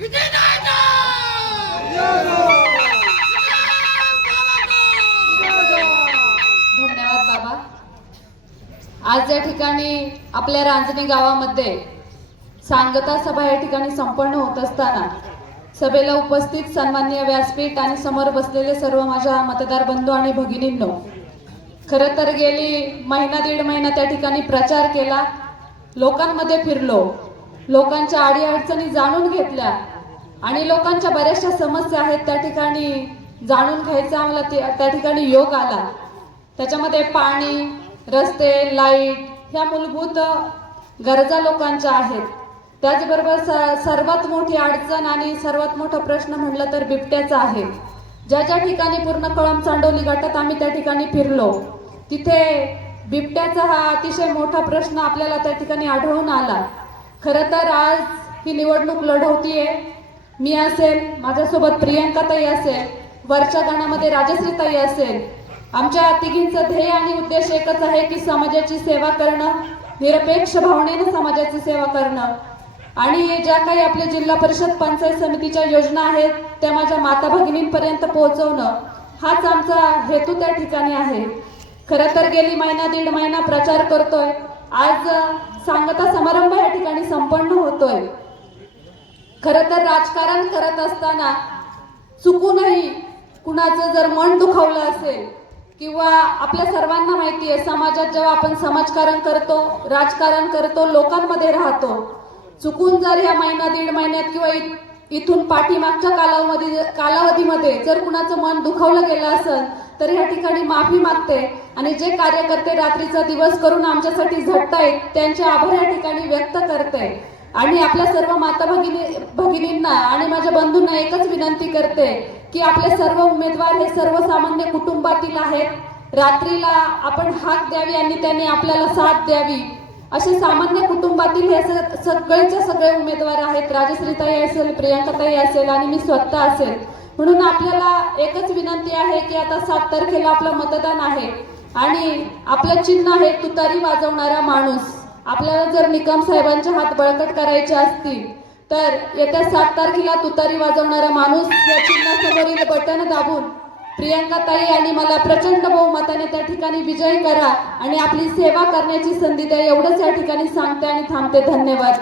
धन्यवाद बाबा। आज या ठिकाणी आपल्या रांजणी गावामध्ये सांगता सभा या ठिकाणी संपन्न होत असताना सभेला उपस्थित सन्माननीय व्यासपीठ आणि समोर बसलेले सर्व माझ्या मतदार बंधू आणि भगिनींनो, खरं तर गेली महिना दीड महिना त्या ठिकाणी प्रचार केला, लोकांमध्ये फिरलो, लोकांच्या अडीअडचणी जाणून घेतल्या आणि लोकांच्या बऱ्याचशा समस्या आहेत त्या ठिकाणी जाणून घ्यायचा आम्हाला त्या ठिकाणी योग आला। त्याच्यामध्ये पाणी, रस्ते, लाईट ह्या मूलभूत गरजा लोकांच्या आहेत। त्याचबरोबर सर्वात मोठी अडचण आणि सर्वात मोठा प्रश्न म्हटलं तर बिबट्याचा आहे। ज्या ज्या ठिकाणी पूर्ण कळंब चांडोली गटात आम्ही त्या ठिकाणी फिरलो, तिथे बिबट्याचा हा अतिशय मोठा प्रश्न आपल्याला त्या ठिकाणी आढळून आला। खरं तर आज ही निवडणूक लढवतीये मी असेल, माझ्यासोबत प्रियंकाताई असेल, वरच्या गणामध्ये राजश्रीताई असेल। आमच्या तिघींचं ध्येय आणि उद्देश एकच आहे की समाजाची सेवा करणं, निरपेक्ष भावनेने समाजाची सेवा करणं आणि ज्या काही आपल्या जिल्हा परिषद पंचायत समितीच्या योजना आहेत त्या माझ्या माता भगिनींपर्यंत पोहोचवणं हाच आमचा हेतू त्या ठिकाणी आहे। खरं तर गेली महिना दीड महिना प्रचार करतोय, आज सांगता समारंभ या ठिकाणी संपन्न होतोय। खरं तर राजकारण करत असताना चुकूनही कुणाचं जर मन दुखावलं असेल किंवा आपल्या सर्वांना माहिती आहे समाजात जेव्हा आपण समाजकारण करतो, राजकारण करतो, लोकांमध्ये राहतो, चुकून जर ह्या महिना दीड महिन्यात किंवा इथून पाठीमागच्या कालावधीमध्ये जर कुणाचं मन दुखावलं गेलं असेल तर ह्या ठिकाणी माफी मागते आणि जे कार्यकर्ते रात्रीचा दिवस करून आमच्यासाठी झटतायत त्यांचे आभार या ठिकाणी व्यक्त करते आणि आपल्या सर्व माता भगिनींना आणि माझ्या बंधूंना एकच विनंती करते की आपले सर्व उमेदवार हे सर्वसामान्य कुटुंबातील आहेत। रात्रीला आपण हाक द्यावी आणि त्यांनी आपल्याला साथ द्यावी। असे सामान्य कुटुंबातील हे सगळेचे सगळे उमेदवार आहेत। राजश्रीताई असेल, प्रियंकाताई असेल आणि मी स्वतः असेल। म्हणून आपल्याला एकच विनंती आहे की आता 7 तारखेला आपलं मतदान आहे आणि आपलं चिन्ह आहे तुतारी वाजवणारा माणूस। आपल्याला जर निकम साहेबांचे हात बळकट करायचे असतील तर येत्या 7 तारखेला तुतारी वाजवणारा माणूस या चिन्हासमोरील बटन दाबून प्रियंकाताई आणि मला प्रचंड बहुमताने त्या ठिकाणी विजयी करा आणि आपली सेवा करण्याची संधी द्या, एवढंच या ठिकाणी सांगते आणि थांबते। धन्यवाद।